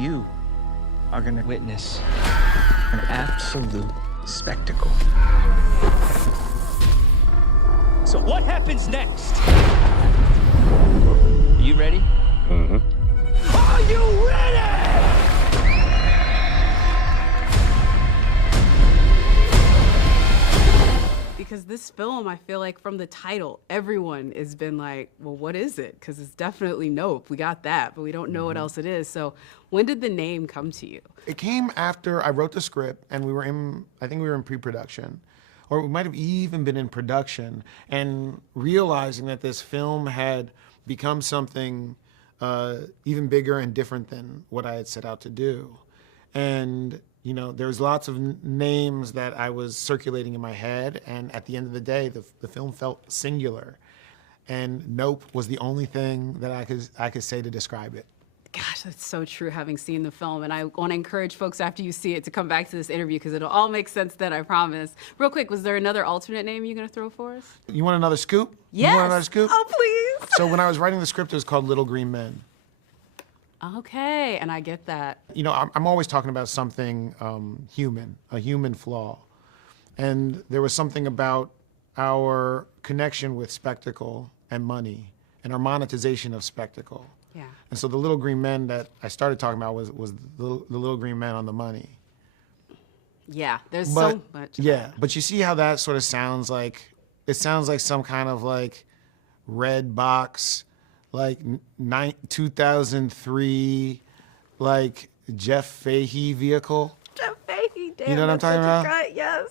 You are going to witness an absolute spectacle. So what happens next? Are you ready? Mm-hmm. Are you ready? Because this film, I feel like from the title, everyone has been like, well, what is it? Because it's definitely Nope. We got that, but we don't know what else it is. So when did the name come to you? It came after I wrote the script and I think we were in pre-production, or we might have even been in production, and realizing that this film had become something even bigger and different than what I had set out to do. And you know, there was lots of names that I was circulating in my head, and at the end of the day, the film felt singular. And Nope was the only thing that I could say to describe it. Gosh, that's so true, having seen the film. And I want to encourage folks after you see it to come back to this interview because it'll all make sense then, I promise. Real quick, was there another alternate name you're going to throw for us? You want another scoop? Yes. You want another scoop? Oh, please. So when I was writing the script, it was called Little Green Men. Okay, and I get that. You know, I'm always talking about something human, a human flaw. And there was something about our connection with spectacle and money and our monetization of spectacle. Yeah. And so the Little Green Men that I started talking about was the Little Green Men on the money. Yeah, there's so much. Yeah, but you see how that sort of sounds like, it sounds like some kind of like red box, like 2003, like Jeff Fahey vehicle. Jeff Fahey, damn, you know what I'm talking about? Gut, yes.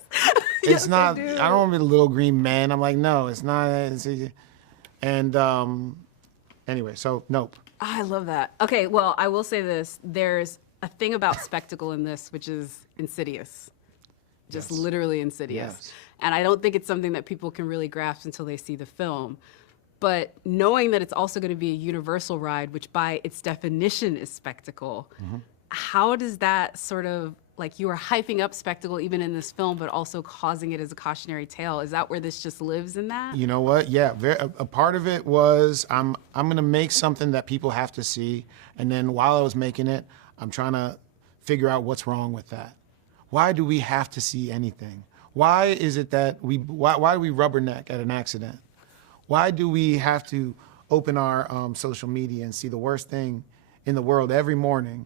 It's Yes, not, I I don't want to be the Little Green Man. I'm like, no, it's not. Anyway, so Nope. I love that. Okay, well, I will say this. There's a thing about spectacle in this, which is insidious. Just Yes. literally insidious. Yes. And I don't think it's something that people can really grasp until they see the film. But knowing that it's also going to be a universal ride, which by its definition is spectacle, how does that sort of, like you are hyping up spectacle even in this film, but also causing it as a cautionary tale? Is that where this just lives in that? You know what? Yeah, a part of it was I'm gonna make something that people have to see, and then while I was making it, I'm trying to figure out what's wrong with that. Why do we have to see anything? Why is it that why do we rubberneck at an accident? Why do we have to open our social media and see the worst thing in the world every morning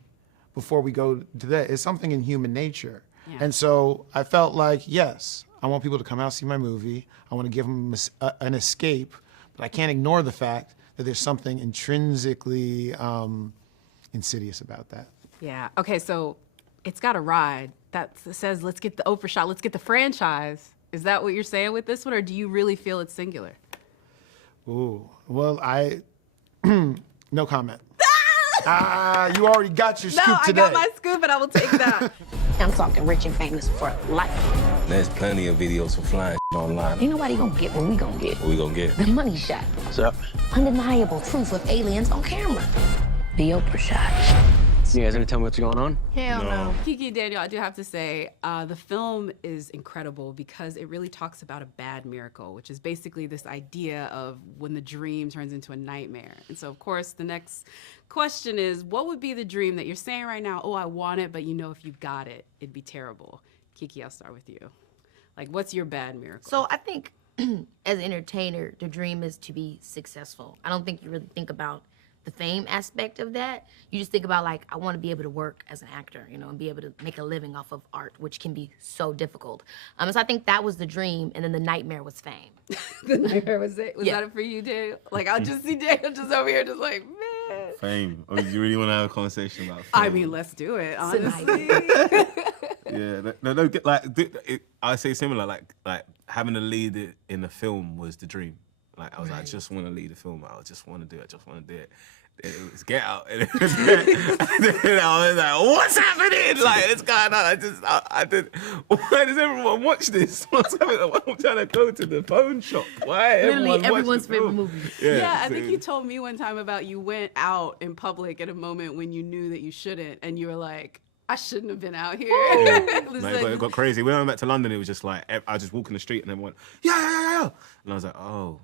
before we go to that? It's something in human nature. Yeah. And so I felt like, yes, I want people to come out and see my movie. I want to give them an escape, but I can't ignore the fact that there's something intrinsically insidious about that. Yeah. Okay, so it's got a ride that says, let's get the Oprah shot, let's get the franchise. Is that what you're saying with this one, or do you really feel it's singular? Ooh, well, no comment. You already got your scoop today. No, I got my scoop, and I will take that. I'm talking rich and famous for life. There's plenty of videos of flying online. Ain't nobody gonna get what we gonna get. What we gonna get? The money shot. What's up? Undeniable proof of aliens on camera. The Oprah shot. You guys gonna tell me what's going on? Hell no. Keke and Daniel, I do have to say, the film is incredible because it really talks about a bad miracle, which is basically this idea of when the dream turns into a nightmare. And so, of course, the next question is, what would be the dream that you're saying right now, oh, I want it, but you know if you got it, it'd be terrible? Keke, I'll start with you. Like, what's your bad miracle? So I think as an entertainer, the dream is to be successful. I don't think you really think about the fame aspect of that. You just think about, like, I want to be able to work as an actor, you know, and be able to make a living off of art, which can be so difficult. So I think that was the dream, and then the nightmare was fame. The nightmare was it? Was Yeah. that it for you, Daniel? Like, I'll just see Daniel just over here just like, man. Fame. Oh, you really want to have a conversation about fame? I mean, let's do it, honestly. Yeah, I say similar. Like having a lead in a film was the dream. Like I was like, I just want to lead a film. I just want to do it. I just want to do it. It was Get Out, and then I was like, "What's happening? Like, it's going on." I did. Why does everyone watch this? What's happening? I'm trying to go to the phone shop. Why? Literally everyone's the favorite film? movie. Yeah, I think you told me one time about you went out in public at a moment when you knew that you shouldn't, and you were like, I shouldn't have been out here. It was Like, it got crazy. When I went back to London, it was just like, I was just walking the street and everyone, yeah. And I was like, oh,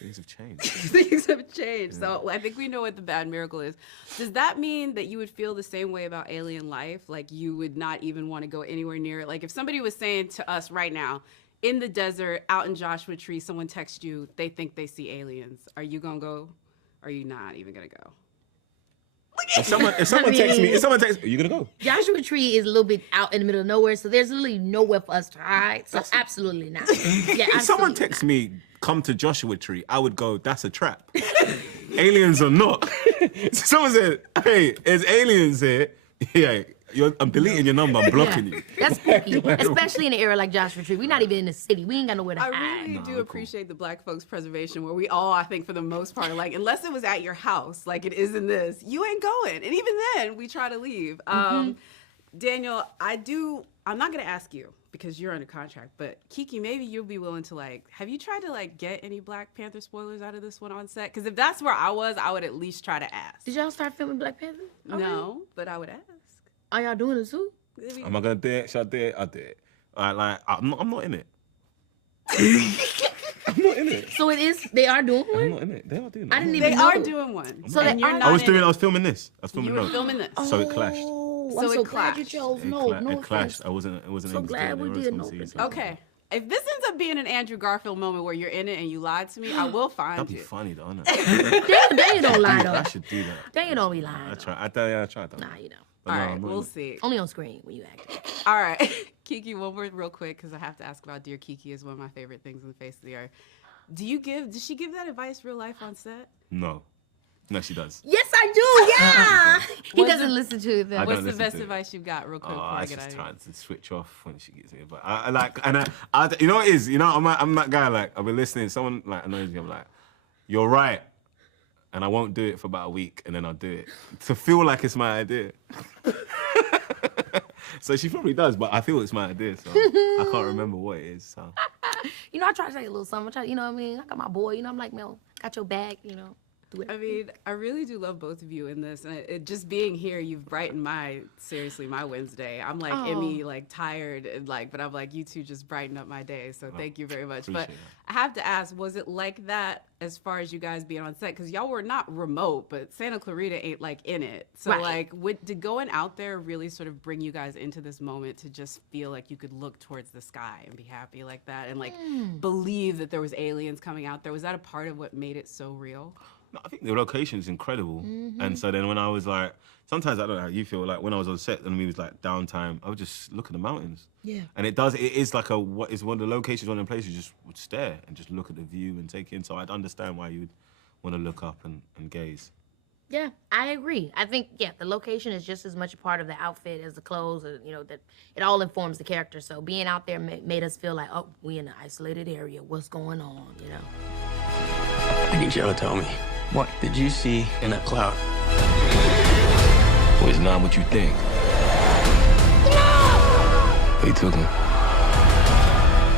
Things have changed. Things have changed. So I think we know what the bad miracle is. Does that mean that you would feel the same way about alien life? Like you would not even want to go anywhere near it? Like if somebody was saying to us right now, in the desert, out in Joshua Tree, someone texts you, they think they see aliens. Are you gonna go? Or are you not even gonna go? If someone texts me, are you gonna go? Joshua Tree is a little bit out in the middle of nowhere, so there's literally nowhere for us to hide. So absolutely not. Yeah, If someone texts me, come to Joshua Tree, I would go, that's a trap. Aliens or not. Someone said, hey, there's aliens here. Yeah, I'm deleting your number, I'm blocking you. That's spooky, especially in an area like Joshua Tree. We're not even in the city. We ain't got nowhere to hide. I really do appreciate the Black folks preservation where we all, I think for the most part, are like, unless it was at your house, like it is in this, you ain't going. And even then, we try to leave. Daniel, I'm not gonna ask you because you're under contract, but Keke, maybe you'll be willing to have you tried to get any Black Panther spoilers out of this one on set? Because if that's where I was, I would at least try to ask. Did y'all start filming Black Panther? No, but I would ask. Are y'all doing it too? Am I gonna do it? Should I do it? I'll do it. I'm not in it. I'm not in it. So it is. They are doing one. I'm not in it. They are doing it. I didn't even They know. are doing one. So and they you're are- not. I was filming this. I was filming You were Note. filming this. So it clashed. Oh, So I'm so it glad you clashed. chose It no clashed. I wasn't So able to glad do we it. did There were no some scenes. Okay. If this ends up being an Andrew Garfield moment where you're in it and you lied to me, I will find That'd be you. funny though, innit? Daniel don't lie though. I should do that. Daniel don't be lying. I though. try. I tried though. Nah, you don't. But All no, right, I'm not we'll in it. see. Only on screen when you act. All right. Keke, one more real quick because I have to ask about Dear Keke is one of my favorite things on the face of the earth. Does she give that advice real life on set? No, she does. Yes, I do. Yeah. He What's doesn't the- listen to them. I What's don't the listen best to it. advice you've got real quick before I I get out just of try here? to switch off when she gives me. But I you know what it is? You know, I'm that guy. Like I've been listening. Someone annoys me. I'm like, you're right, and I won't do it for about a week, and then I'll do it to feel like it's my idea. So she probably does, but I feel it's my idea, so I can't remember what it is. So You know, I try to say a little something. You know what I mean? I got my boy. You know, I'm like, Mel, got your back. You know. Do it. I mean, I really do love both of you in this, and it just being here, you've brightened my Wednesday. I'm like Emmy, tired, and but I'm like, you two just brighten up my day. So thank you very much. But appreciate I have to ask, was it like that as far as you guys being on set? Because y'all were not remote, but Santa Clarita ain't in it. So Right. did going out there really sort of bring you guys into this moment to just feel like you could look towards the sky and be happy like that, and believe that there was aliens coming out there? Was that a part of what made it so real? no, I think the location is incredible. And so then when I was sometimes I don't know how you feel. When I was on set and we was downtime, I would just look at the mountains. Yeah. And it is like one of the locations, one of the places you just would stare and just look at the view and take in. So I'd understand why you'd want to look up and gaze. Yeah, I agree. I think, the location is just as much a part of the outfit as the clothes, that it all informs the character. So being out there made us feel like, oh, we in an isolated area. What's going on, I need you to tell me. What did you see in that cloud? Well, it's not what you think. They took him.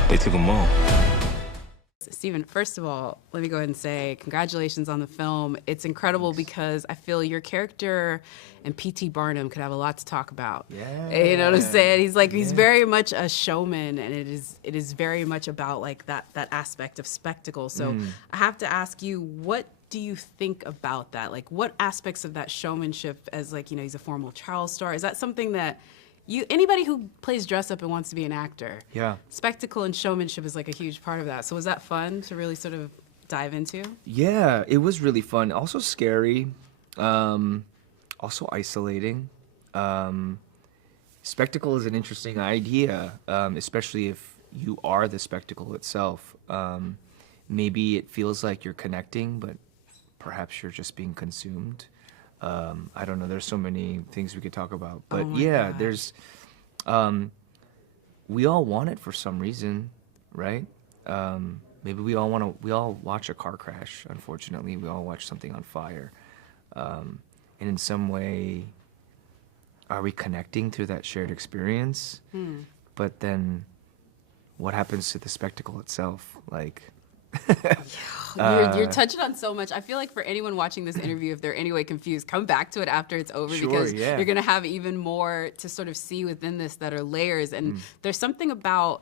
They took him all. Stephen, first of all, let me go ahead and say congratulations on the film. It's incredible because I feel your character and P.T. Barnum could have a lot to talk about. Yeah. You know what I'm saying? He's very much a showman, and it is very much about that aspect of spectacle. So I have to ask you, what do you think about that? What aspects of that showmanship as he's a former child star? Is that something that anybody who plays dress up and wants to be an actor, Yeah. spectacle and showmanship is a huge part of that. So was that fun to really sort of dive into? Yeah, it was really fun. Also scary. Also isolating. Spectacle is an interesting idea, especially if you are the spectacle itself. Maybe it feels like you're connecting, but perhaps you're just being consumed. I don't know. There's so many things we could talk about, but God. there's. We all want it for some reason, right? Maybe we all watch a car crash. Unfortunately, we all watch something on fire, and in some way, are we connecting through that shared experience? But then, what happens to the spectacle itself? You're touching on so much. I feel like for anyone watching this interview, if they're anyway confused, come back to it after it's over because yeah. you're going to have even more to sort of see within this that are layers. And there's something about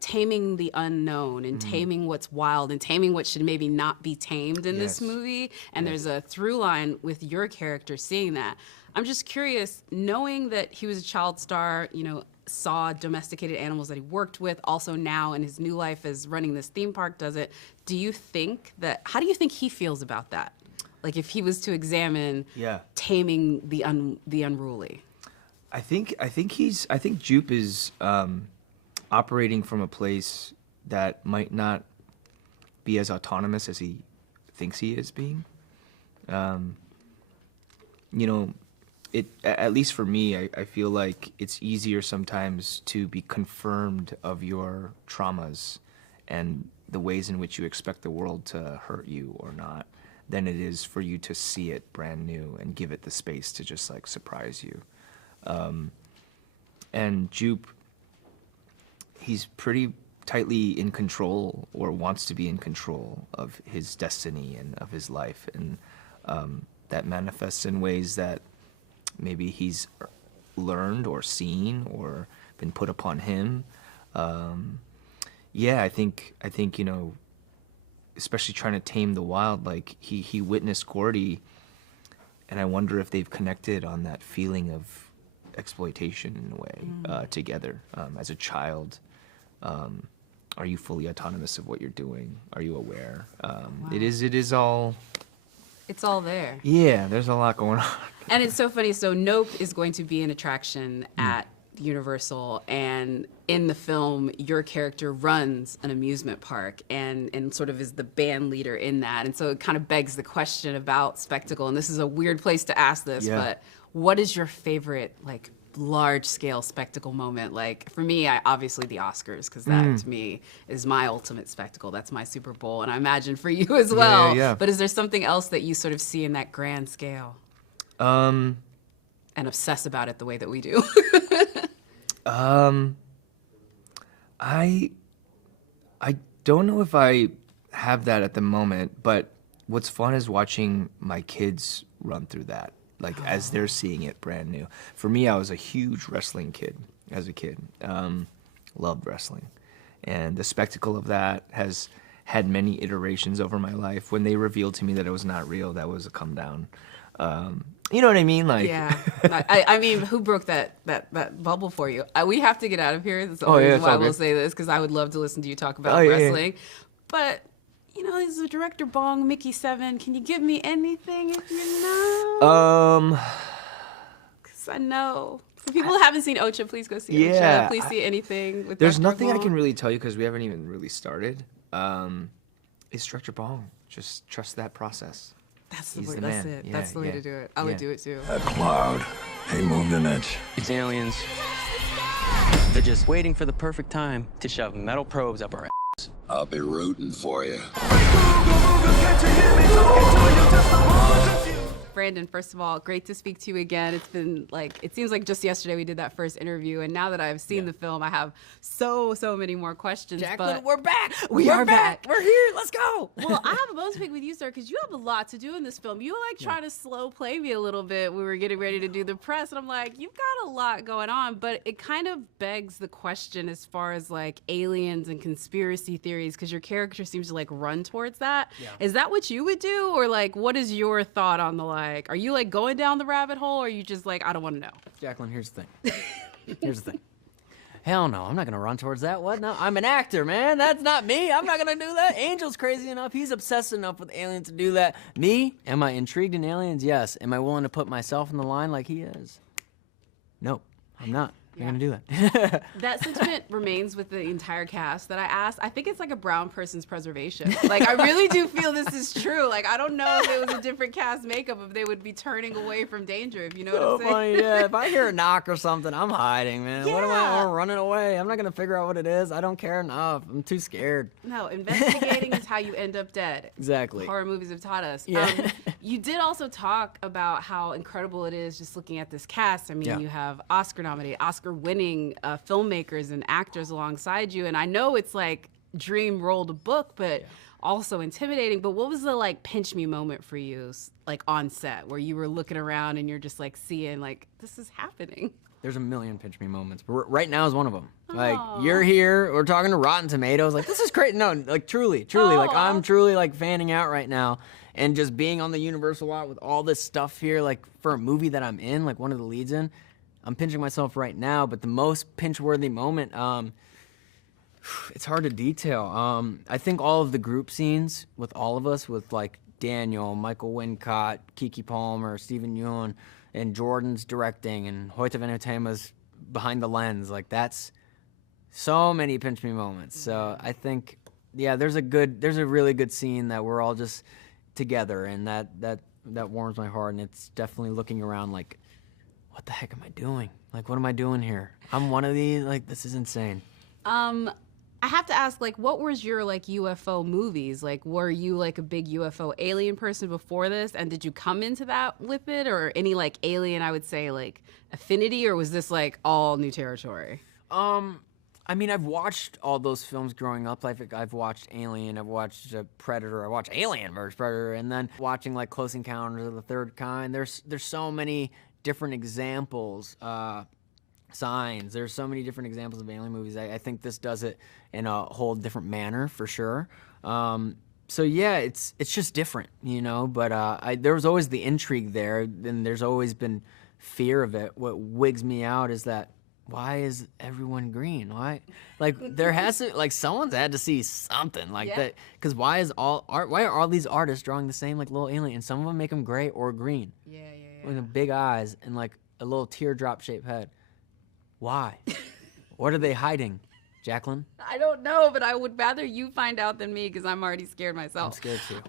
taming the unknown and taming what's wild and taming what should maybe not be tamed in this Yes. movie. And there's a through line with your character seeing that. I'm just curious, knowing that he was a child star, you know, saw domesticated animals that he worked with, also now in his new life as running this theme park does it. How do you think he feels about that? Like if he was to examine taming the unruly. I think Jupe is operating from a place that might not be as autonomous as he thinks he is being. You know, at least for me, I feel like it's easier sometimes to be confirmed of your traumas and the ways in which you expect the world to hurt you or not than it is for you to see it brand new and give it the space to just like surprise you. And Jupe, he's pretty tightly in control or wants to be in control of his destiny and of his life. And that manifests in ways that maybe he's learned or seen or been put upon him. I think, you know, especially trying to tame the wild, like he witnessed Gordy, and I wonder if they've connected on that feeling of exploitation in a way together. As a child, are you fully autonomous of what you're doing? Are you aware? It is all... It's all there. Yeah, there's a lot going on. And it's so funny. So Nope is going to be an attraction at Universal, and in the film, your character runs an amusement park and sort of is the band leader in that. And so it kind of begs the question about spectacle. And this is a weird place to ask this, but what is your favorite, like, large-scale spectacle moment? Like, for me, obviously the Oscars, because that, to me, is my ultimate spectacle. That's my Super Bowl, and I imagine for you as well. Yeah. But is there something else that you sort of see in that grand scale? And obsess about it the way that we do? I don't know if I have that at the moment, but what's fun is watching my kids run through that, like as they're seeing it brand new. For me, I was a huge wrestling kid as a kid. Loved wrestling. And the spectacle of that has had many iterations over my life. When they revealed to me that it was not real, that was a come down. You know what I mean? Like, yeah. I mean, who broke that bubble for you? We have to get out of here. That's the only reason why I will say this, because I would love to listen to you talk about wrestling. But, you know, as a director Bong, Mickey 7, can you give me anything if you know? Because I know. For people who haven't seen Ocha, please go see Ocha. Please see anything with There's Dr. nothing I Bong. can really tell you because we haven't even really started. It's Director Bong. Just trust that process. That's the He's way. the That's man. it. Yeah, That's the way to do it. I would do it too. That cloud, he moved an inch. It's aliens. They're just waiting for the perfect time to shove metal probes up our ass. I'll be rooting for you. Brandon, first of all, great to speak to you again. It's been like, it seems like just yesterday we did that first interview, and now that I've seen the film, I have so many more questions. Jacqueline, but we're back. We are back. We're here. Let's go. Well, I have a bone to pick with you, sir, because you have a lot to do in this film. You were like trying to slow play me a little bit. We were getting ready to do the press, and I'm like, you've got a lot going on, but it kind of begs the question as far as like aliens and conspiracy theories, because your character seems to like run towards that. Yeah. Is that what you would do, or like, what is your thought on the like? Are you like going down the rabbit hole, or are you just like, I don't want to know? Jacqueline, here's the thing. Here's the thing. Hell no, I'm not gonna run towards that. What? No, I'm an actor, man. That's not me. I'm not gonna do that. Angel's crazy enough. He's obsessed enough with aliens to do that. Me? Am I intrigued in aliens? Yes. Am I willing to put myself in the line like he is? Nope, I'm not. I'm gonna do that. That sentiment remains with the entire cast that I asked. I think it's like a brown person's preservation. Like, I really do feel this is true. Like, I don't know if it was a different cast makeup, if they would be turning away from danger, if you know what I'm saying. Funny, yeah. If I hear a knock or something, I'm hiding, man. What am I? Yeah. I'm running away. I'm not gonna figure out what it is. I don't care enough. I'm too scared. No, investigating is how you end up dead. Exactly. Horror movies have taught us. Yeah. You did also talk about how incredible it is just looking at this cast. I mean, you have Oscar-nominated, Oscar-winning filmmakers and actors alongside you. And I know it's like dream role to book, but also intimidating. But what was the like pinch me moment for you, like on set, where you were looking around and you're just like seeing like, this is happening? There's a million pinch me moments, but right now is one of them. Like, you're here, we're talking to Rotten Tomatoes. Like, this is great. No, like, truly. Like, I'm truly, like, fanning out right now. And just being on the Universal lot with all this stuff here, like, for a movie that I'm in, like, one of the leads in, I'm pinching myself right now. But the most pinch-worthy moment, it's hard to detail. I think all of the group scenes with all of us, with, like, Daniel, Michael Wincott, Keke Palmer, Stephen Yeun, and Jordan's directing, and Hoyte van Hoytema's behind the lens, like, that's so many pinch me moments. So I think, yeah, there's a really good scene that we're all just together, and that warms my heart. And it's definitely looking around like, what the heck am I doing? Like, what am I doing here? I'm one of these. Like, this is insane. I have to ask, like, what was your, like, UFO movies? Like, were you, like, a big UFO alien person before this? And did you come into that with it? Or any, like, alien, I would say, like, affinity? Or was this, like, all new territory? I mean, I've watched all those films growing up. I've watched Alien, I've watched Predator, I watched Alien vs. Predator, and then watching, like, Close Encounters of the Third Kind. There's so many different examples, Signs. There's so many different examples of alien movies. I think this does it in a whole different manner, for sure. So yeah, it's just different, you know. But there was always the intrigue there, and there's always been fear of it. What wigs me out is that, why is everyone green? Why, like, there has to, like, someone's had to see something like that. Because why are all these artists drawing the same, like, little alien? And some of them make them gray or green. Yeah. With the big eyes and, like, a little teardrop shaped head. Why? What are they hiding, Jacqueline? I don't know, but I would rather you find out than me, because I'm already scared myself. I'm scared too.